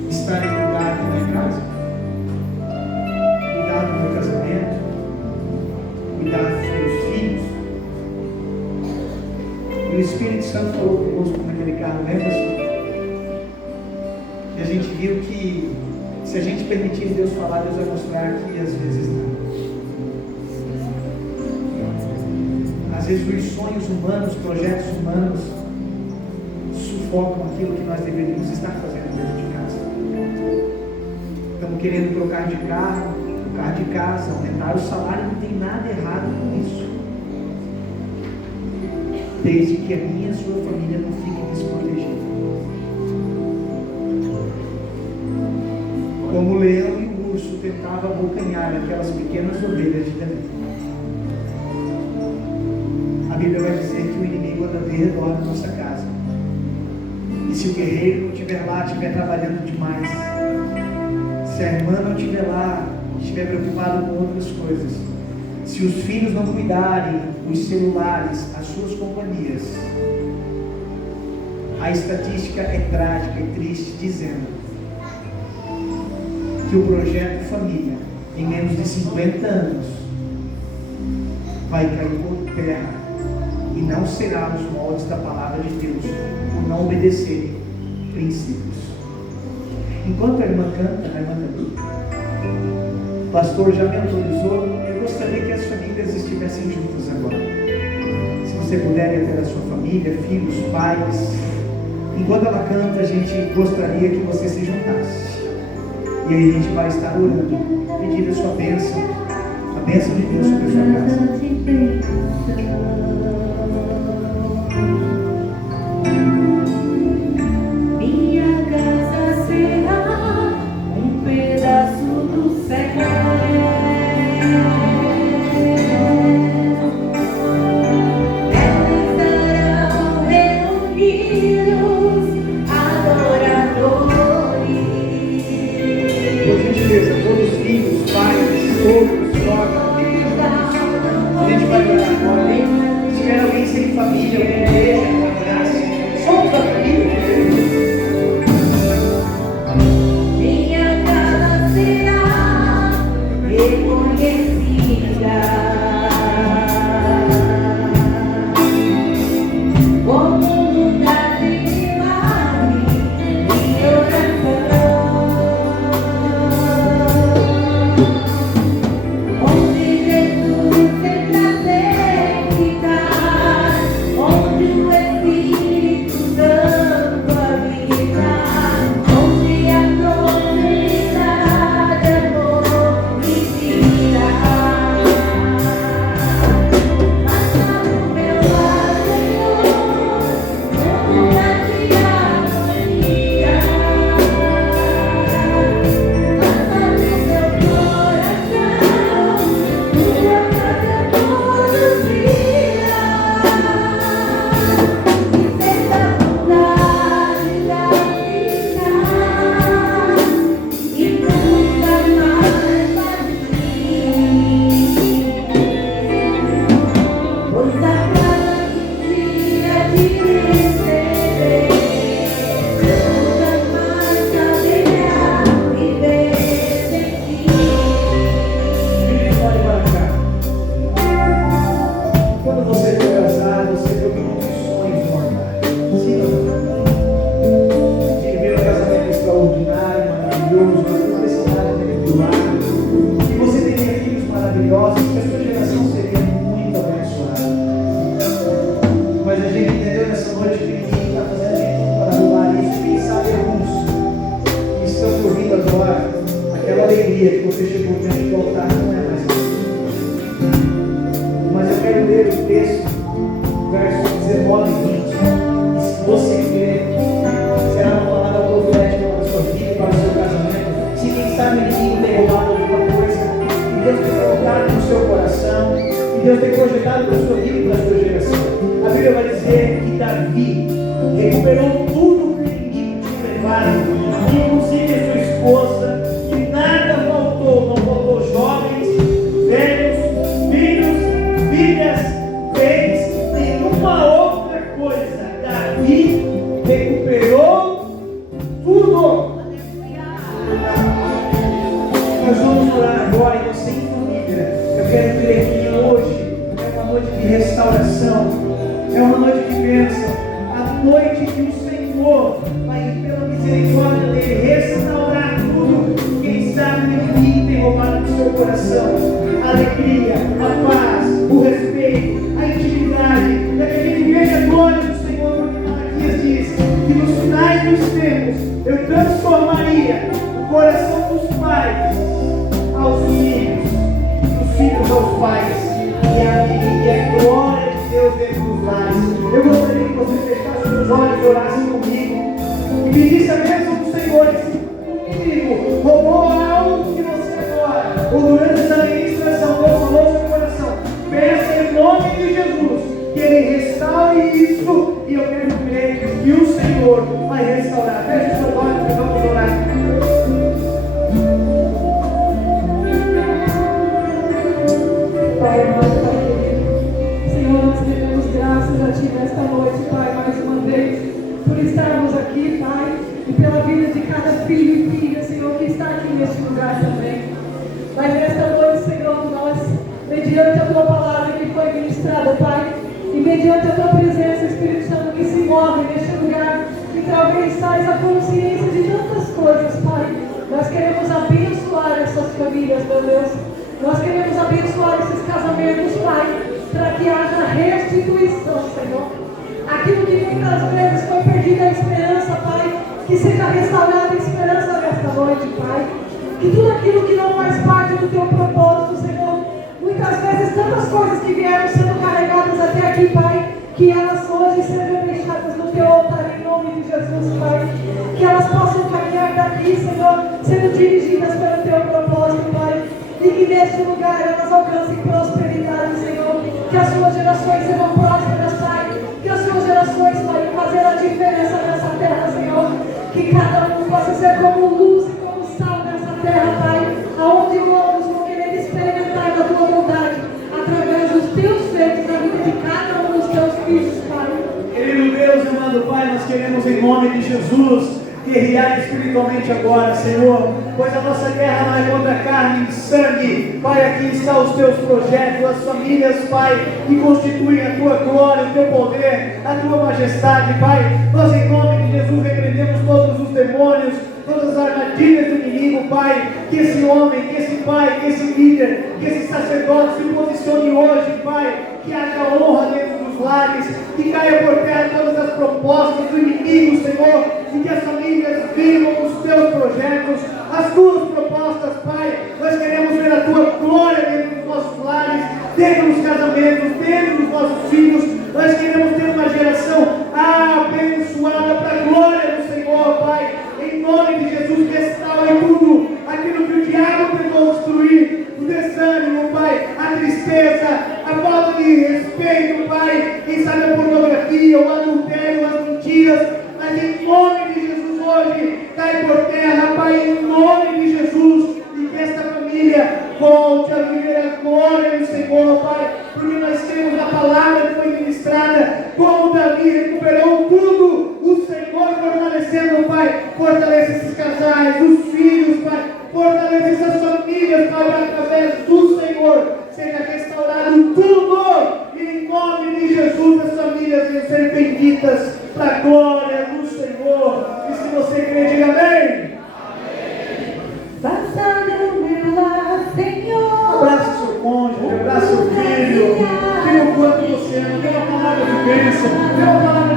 Está em cuidar da minha casa, cuidar do meu casamento, cuidar dos meus filhos. E o Espírito Santo falou conosco naquele carro, lembra-se? E a gente viu que se a gente permitir Deus falar, Deus vai mostrar que às vezes não. Às vezes os sonhos humanos, projetos humanos sufocam aquilo que nós deveríamos estar fazendo dentro de casa. Estamos querendo trocar de carro, trocar de casa, aumentar o salário, não tem nada errado com isso, desde que a minha e a sua família não fiquem desprotegidas. Como o leão e o urso tentavam abocanhar aquelas pequenas ovelhas de Davi, a Bíblia vai dizer que o inimigo anda de redor da nossa casa. E se o guerreiro não estiver lá, estiver trabalhando demais, se a irmã não estiver lá, estiver preocupado com outras coisas, se os filhos não cuidarem dos celulares, as suas companhias, a estatística é trágica e triste, dizendo que o projeto família, em menos de 50 anos, vai cair por terra e não será nos moldes da palavra de Deus, por não obedecer princípios. Enquanto a irmã canta, a irmã Davi, o pastor já me autorizou, eu gostaria que as famílias estivessem juntas agora. Se você puder ir até a sua família, filhos, pais, enquanto ela canta, a gente gostaria que você se juntasse. E aí a gente vai estar orando, pedindo a sua bênção, a bênção de Deus sobre a sua casa. Minha casa será um pedaço do céu. Todos os filhos, pais, sogros, sogra, a gente vai orar agora. Se tiver alguém sem família, alguém igreja, um abraço. Somos da família. Minha casa será reconhecida como um lugar de milagre e oração. Deus tem projetado para a sua vida e para a sua geração. A Bíblia vai dizer que Davi recuperou tudo que o inimigo tinha levado, inclusive a sua esposa, e nada faltou. Não faltou jovens, velhos, filhos, filhas, bens, nenhuma outra coisa. Davi recuperou tudo. Nós vamos orar agora e você em família. Eu quero crer que hoje é uma noite de restauração, é uma noite de bênção, a noite que o Senhor vai, pela misericórdia dele, restaurar tudo. Quem sabe o inimigo tem roubado do seu coração a alegria, a paz, o respeito, a intimidade, para que a gente veja a glória do Senhor, porque Malaquias diz que nos finais dos tempos eu transformaria o coração dos pais aos filhos, dos filhos aos pais, e a glória de Deus dentro dos lares. Eu gostaria que você fechasse os olhos e orasse comigo e pedisse a bênção do Senhor. Se o inimigo roubou algo que você agora, ou durante essa ministração, Deus falou no seu coração, peça em nome de Jesus que Ele restaure isso, e eu quero crer que o Senhor vai restaurar. Feche seus olhos e vamos orar. Pai amado, Pai querido, Senhor, nós rendemos graças a Ti nesta noite, Pai, mais uma vez, por estarmos aqui, Pai, e pela vida de cada filho e filha, Senhor, que está aqui neste lugar também. Mas nesta noite, Senhor, nós, mediante a Tua palavra que foi ministrada, Pai, e mediante a Tua presença, Espírito Santo, que se move neste lugar, que talvez traz a consciência de tantas coisas, Pai, nós queremos abençoar essas famílias, meu Deus. Nós queremos abençoar esses casamentos, Pai, para que haja restituição, Senhor. Aquilo que muitas vezes foi perdida a esperança, Pai, que seja restaurada a esperança nesta noite, Pai. Que tudo aquilo que não faz parte do teu propósito, Senhor, muitas vezes tantas coisas que vieram sendo carregadas até aqui, Pai, que elas hoje sejam deixadas no teu altar em nome de Jesus, Pai. Que elas possam caminhar daqui, Senhor, sendo dirigidas pelo teu propósito, Pai. E que neste lugar elas alcancem prosperidade, Senhor. Que as suas gerações sejam prósperas, Pai. Que as suas gerações, Pai, fazer a diferença nessa terra, Senhor. Que cada um possa ser como luz e como sal nessa terra, Pai. Aonde outros vão querer experimentar da tua bondade através dos teus feitos na vida de cada um dos teus filhos, Pai. Querido Deus, amado Pai, nós queremos em nome de Jesus guerrear espiritualmente agora, Senhor, pois a nossa guerra não é contra carne e sangue. Pai, aqui estão os teus projetos, as famílias, Pai, que constituem a tua glória, o teu poder, a tua majestade, Pai. Nós em nome de Jesus repreendemos todos os demônios, todas as armadilhas do inimigo, Pai. Que esse homem, que esse pai, que esse líder, que esse sacerdote se posicione hoje, Pai. Que haja honra dentro dos lares, que caia por terra todas as propostas do inimigo, Senhor, e que as famílias vivam os teus projetos, as tuas propostas, Pai. Nós queremos ver a tua glória dentro dos nossos lares, dentro dos casamentos, dentro dos nossos filhos. Nós queremos ter uma geração abençoada para a glória do Senhor, Pai. Em nome de Jesus, restaure tudo aquilo que o diabo tentou destruir, o desânimo, Pai, a tristeza, a falta de respeito, Pai, quem sabe a pornografia, o adultério, as mentiras, mas em nome de Jesus hoje, cai por terra, Pai, em nome de Jesus, e que esta família volte a viver a glória do Senhor, Pai, porque nós temos a palavra que foi ministrada, como Davi recuperou tudo, o Senhor fortalecendo, Pai, fortalece esses casais, os filhos, Pai, fortalece essas famílias, Pai, através do Senhor, seja restaurado tudo, e em nome de Jesus as famílias venham ser benditas para a glória do Senhor. E se você crê, diga amém. Passa no meu lar, Senhor. Abraça seu cônjuge, abraça seu filho, diga o quanto você ama, dê uma palavra de bênção, dê uma palavra